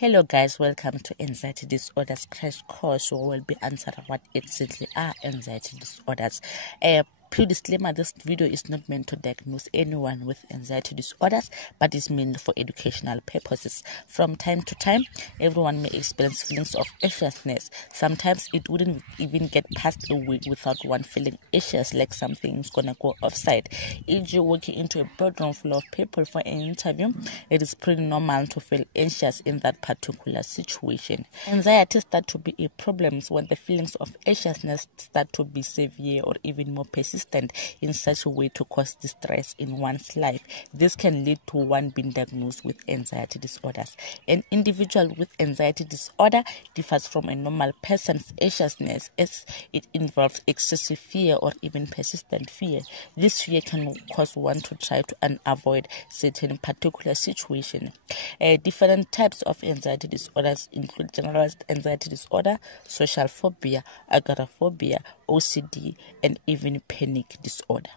Hello guys, welcome to Anxiety Disorders Crash Course, where we'll be answering what exactly are anxiety disorders. Pure disclaimer, this video is not meant to diagnose anyone with anxiety disorders, but is meant for educational purposes. From time to time, everyone may experience feelings of anxiousness. Sometimes it wouldn't even get past a week without one feeling anxious, like something's gonna go offside. If you're walking into a boardroom full of people for an interview, it is pretty normal to feel anxious in that particular situation. Anxiety starts to be a problem when the feelings of anxiousness start to be severe or even more persistent in such a way to cause distress in one's life. This can lead to one being diagnosed with anxiety disorders. An individual with anxiety disorder differs from a normal person's anxiousness as it involves excessive fear or even persistent fear. This fear can cause one to try to avoid certain particular situations. Different types of anxiety disorders include generalized anxiety disorder, social phobia, agoraphobia, OCD, and even panic disorder.